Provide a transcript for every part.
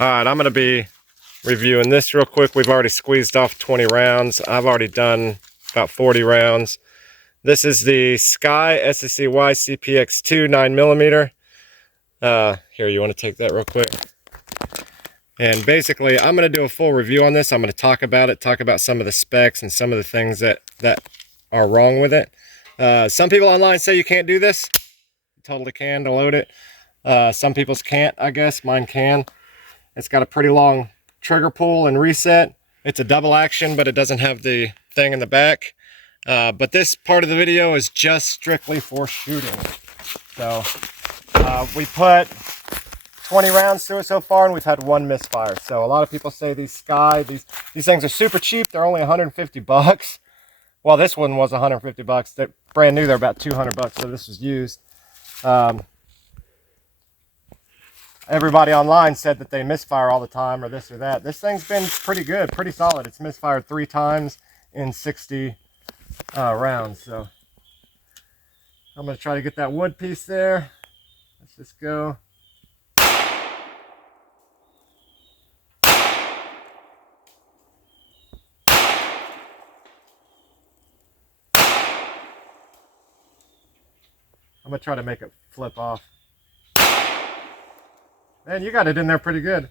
Alright, I'm going to be reviewing this real quick. We've already squeezed off 20 rounds. I've already done about 40 rounds. This is the SCCY CPX2 9mm. Here, you want to take that real quick? And basically, I'm going to do a full review on this. I'm going to talk about it, talk about some of the specs and some of the things that are wrong with it. Some people online say you can't do this. You totally can to load it. Some people's can't, I guess. Mine can. It's got a pretty long trigger pull and reset. It's a double action, but it doesn't have the thing in the back. But this part of the video is just strictly for shooting. So we put 20 rounds through it so far, and we've had one misfire. So a lot of people say these these things are super cheap. They're only 150 bucks. Well, this one was 150 bucks. They're brand new. They're about 200 bucks. So this was used. Everybody online said that they misfire all the time or this or that. This thing's been pretty good, pretty solid. It's misfired 3 times in 60 rounds. So I'm going to try to get that wood piece there. Let's just go. I'm going to try to make it flip off. Man, you got it in there pretty good.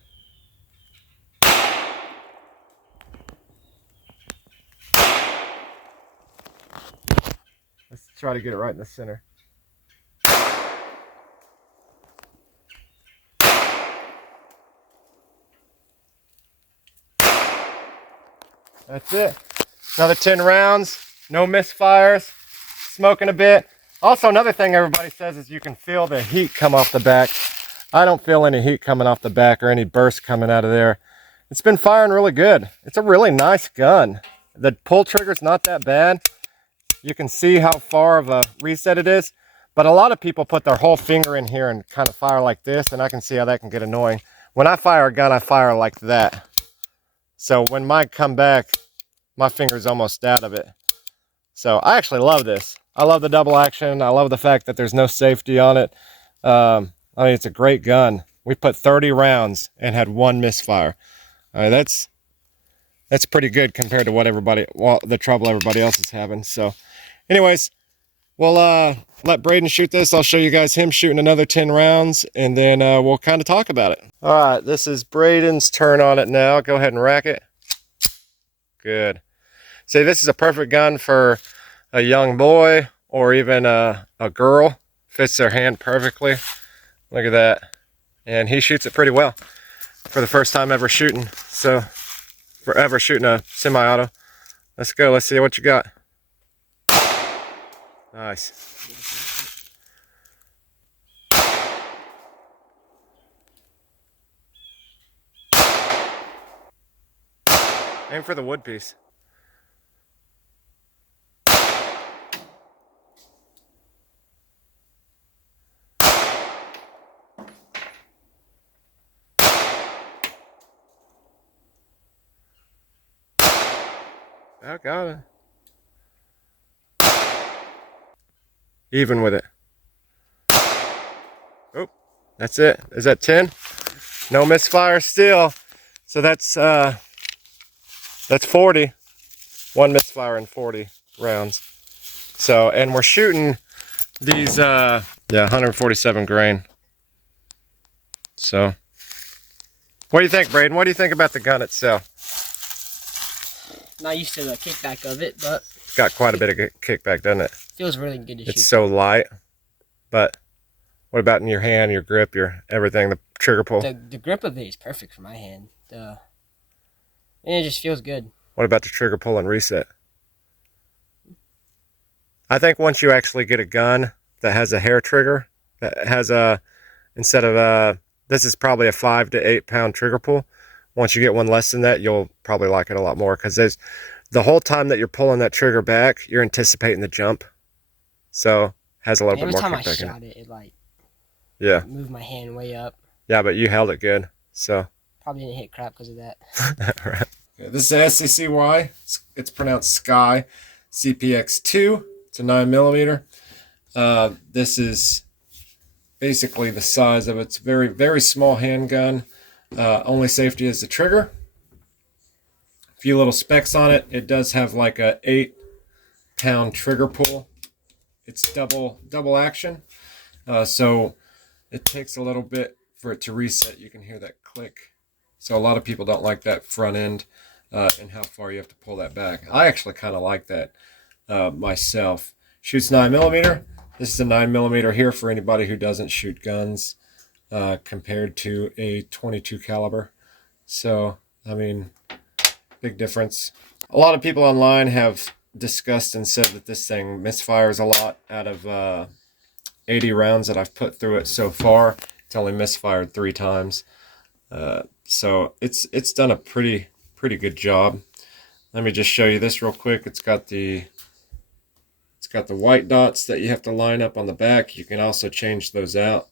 Let's try to get it right in the center. That's it. Another 10 rounds, no misfires, smoking a bit. Also, another thing everybody says is you can feel the heat come off the back. I don't feel any heat coming off the back or any burst coming out of there. It's been firing really good. It's a really nice gun. The pull trigger's not that bad. You can see how far of a reset it is, but a lot of people put their whole finger in here and kind of fire like this, and I can see how that can get annoying. When I fire a gun, I fire like that. So when mine come back, my finger's almost out of it. So I actually love this. I love the double action. I love the fact that there's no safety on it. I mean, it's a great gun. We put 30 rounds and had one misfire. That's pretty good compared to what the trouble everybody else is having. So anyways, we'll let Braden shoot this. I'll show you guys him shooting another 10 rounds, and then we'll kind of talk about it. All right, this is Braden's turn on it now. Go ahead and rack it. Good. See, this is a perfect gun for a young boy or even a girl. Fits their hand perfectly. Look at that. And he shoots it pretty well for the first time ever shooting. So, forever shooting a semi-auto. Let's go. Let's see what you got. Nice. Aim for the wood piece. I got it. Even with it. Oh, that's it. Is that 10? No misfire still. So that's 40. One misfire in 40 rounds. So, and we're shooting these 147 grain. So, what do you think, Braden? What do you think about the gun itself? Not used to the kickback of it, but It's got quite a bit of kickback, doesn't it? Feels really good to shoot. It's so light. But what about in your hand, your grip, your everything, the trigger pull? The grip of it is perfect for my hand. And it just feels good. What about the trigger pull and reset? I think once you actually get a gun that has a hair trigger, that has instead of this is probably a 5 to 8 pound trigger pull. Once you get one less than that, you'll probably like it a lot more, because there's the whole time that you're pulling that trigger back, you're anticipating the jump. So has a little bit more kickback in it. Every time I shot it, it like moved my hand way up. Yeah, but you held it good. So probably didn't hit crap because of that. Right. Okay, this is SCCY. It's pronounced Sky CPX2. It's a 9mm. This is basically the size of it. It's a very, very small handgun. Only safety is the trigger. A few little specs on it. It does have like a 8-pound trigger pull. It's double action, so it takes a little bit for it to reset. You can hear that click. So a lot of people don't like that front end and how far you have to pull that back. I actually kind of like that myself. Shoots 9mm. This is a 9mm here for anybody who doesn't shoot guns compared to a 22 caliber. So, I mean, big difference. A lot of people online have discussed and said that this thing misfires a lot. Out of 80 rounds that I've put through it so far, it's only misfired 3 times. So it's done a pretty good job. Let me just show you this real quick. It's got the white dots that you have to line up on the back. You can also change those out.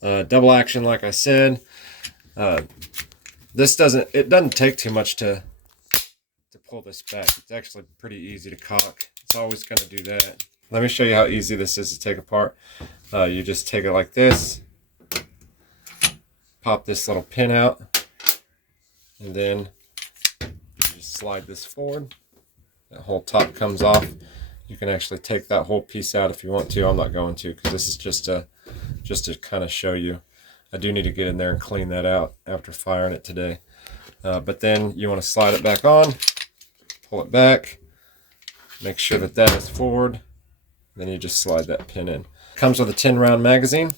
Double action, like I said. It doesn't take too much to pull this back. It's actually pretty easy to cock. It's always going to do that. Let me show you how easy this is to take apart. You just take it like this, pop this little pin out, and then you just slide this forward. That whole top comes off. You can actually take that whole piece out if you want to. I'm not going to, because this is just to kind of show you. I do need to get in there and clean that out after firing it today. But then you want to slide it back on, pull it back, make sure that that is forward. Then you just slide that pin in. Comes with a 10-round magazine.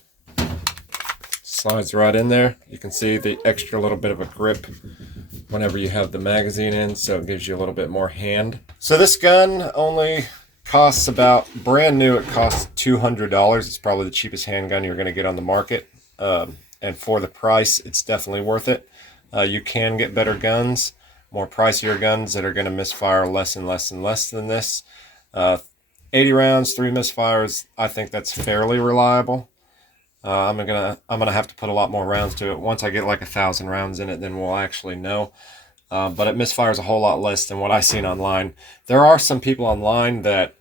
Slides right in there. You can see the extra little bit of a grip whenever you have the magazine in, so it gives you a little bit more hand. So this gun only costs about, brand new, it costs $200. It's probably the cheapest handgun you're going to get on the market. And for the price, it's definitely worth it. You can get better guns, more pricier guns that are going to misfire less and less and less than this. 80 rounds, 3 misfires, I think that's fairly reliable. I'm gonna have to put a lot more rounds to it. Once I get like 1,000 rounds in it, then we'll actually know. But it misfires a whole lot less than what I've seen online. There are some people online that,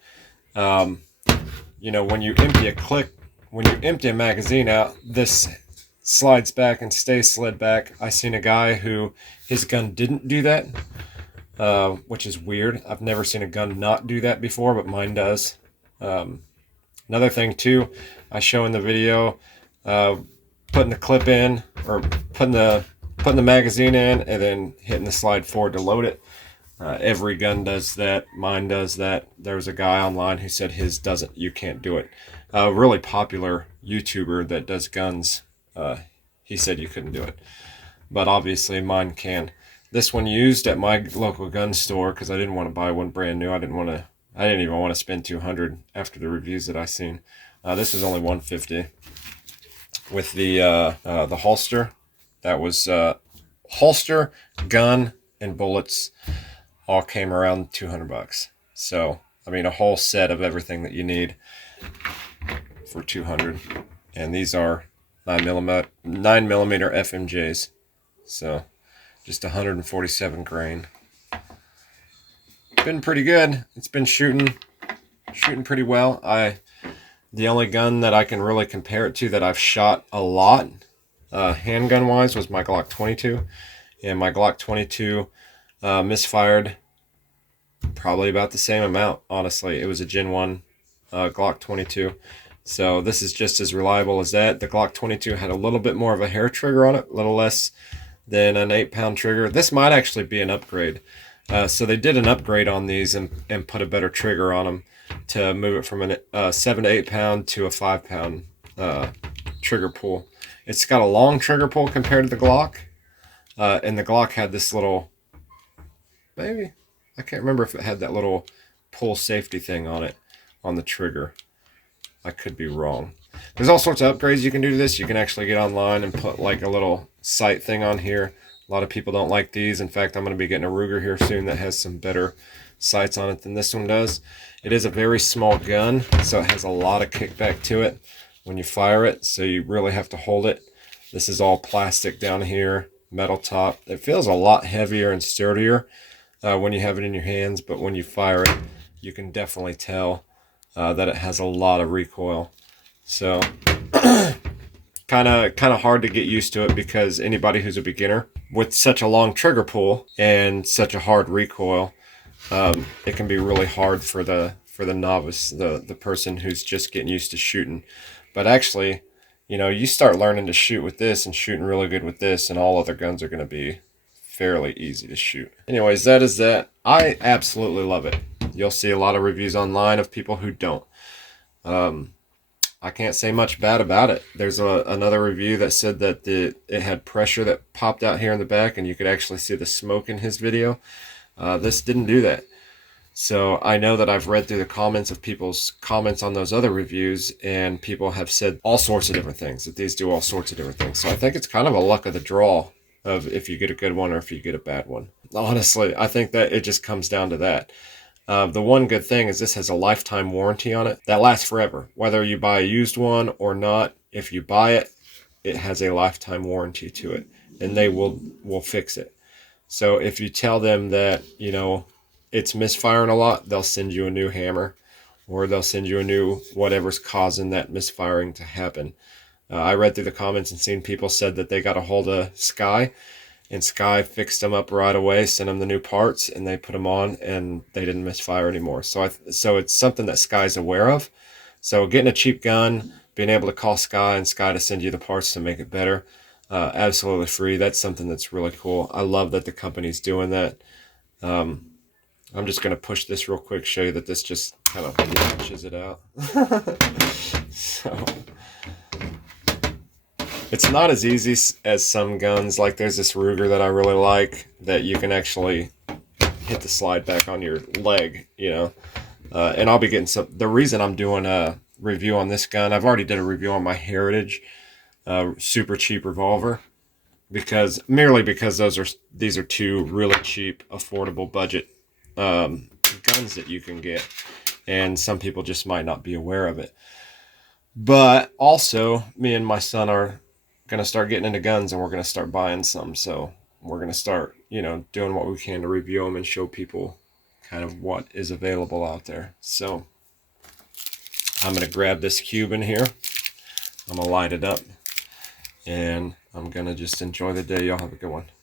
you know, when you empty a magazine out, this slides back and stays slid back. I seen a guy who his gun didn't do that. Which is weird. I've never seen a gun not do that before, but mine does. Another thing too, I show in the video, putting the clip in, or putting the magazine in, and then hitting the slide forward to load it. Every gun does that. Mine does that. There was a guy online who said his doesn't. You can't do it. A really popular YouTuber that does guns, he said you couldn't do it. But obviously mine can. This one used at my local gun store, because I didn't want to buy one brand new. I didn't even want to spend $200 after the reviews that I seen. This was only $150 with the holster. That was holster, gun, and bullets all came around $200. So I mean, a whole set of everything that you need for $200. And these are 9mm FMJs. So just 147 grain. Been pretty good. It's been shooting pretty well. The only gun that I can really compare it to that I've shot a lot, handgun wise, was my Glock 22. And my Glock 22 misfired probably about the same amount, honestly. It was a Gen 1 Glock 22. So this is just as reliable as that. The Glock 22 had a little bit more of a hair trigger on it, a little less than an 8-pound trigger. This might actually be an upgrade. So they did an upgrade on these and put a better trigger on them to move it from a 7 to 8 pound to a 5-pound trigger pull. It's got a long trigger pull compared to the Glock. And the Glock had this little, maybe, I can't remember if it had that little pull safety thing on it, on the trigger. I could be wrong. There's all sorts of upgrades you can do to this. You can actually get online and put like a little sight thing on here. A lot of people don't like these. In fact, I'm going to be getting a Ruger here soon that has some better sights on it than this one does. It is a very small gun, so it has a lot of kickback to it when you fire it, so you really have to hold it. This is all plastic down here, metal top. It feels a lot heavier and sturdier when you have it in your hands, but when you fire it, you can definitely tell that it has a lot of recoil. So kind of hard to get used to it, because anybody who's a beginner with such a long trigger pull and such a hard recoil, it can be really hard for the novice, the person who's just getting used to shooting. But actually, you know, you start learning to shoot with this and shooting really good with this, and all other guns are going to be fairly easy to shoot. Anyways, that is that. I absolutely love it. You'll see a lot of reviews online of people who don't. I can't say much bad about it. There's another review that said that it had pressure that popped out here in the back, and you could actually see the smoke in his video. This didn't do that. So I know that I've read through the comments of people's comments on those other reviews, and people have said all sorts of different things, that these do all sorts of different things. So I think it's kind of a luck of the draw of if you get a good one or if you get a bad one. Honestly, I think that it just comes down to that. The one good thing is this has a lifetime warranty on it that lasts forever. Whether you buy a used one or not, if you buy it, it has a lifetime warranty to it, and they will fix it. So if you tell them that, you know, it's misfiring a lot, they'll send you a new hammer, or they'll send you a new whatever's causing that misfiring to happen. I read through the comments and seen people said that they got a hold of SCCY, and SCCY fixed them up right away, sent them the new parts, and they put them on, and they didn't misfire anymore. So it's something that SCCY's aware of. So getting a cheap gun, being able to call SCCY and SCCY to send you the parts to make it better, absolutely free. That's something that's really cool. I love that the company's doing that. I'm just going to push this real quick, show you that this just kind of launches it out. So it's not as easy as some guns. Like there's this Ruger that I really like that you can actually hit the slide back on your leg, you know. And I'll be getting some. The reason I'm doing a review on this gun, I've already did a review on my Heritage super cheap revolver, merely because these are two really cheap, affordable budget guns that you can get, and some people just might not be aware of it. But also, me and my son are going to start getting into guns, and we're going to start buying some. So we're going to start, you know, doing what we can to review them and show people kind of what is available out there. So I'm going to grab this cube in here. I'm going to light it up, and I'm going to just enjoy the day. Y'all have a good one.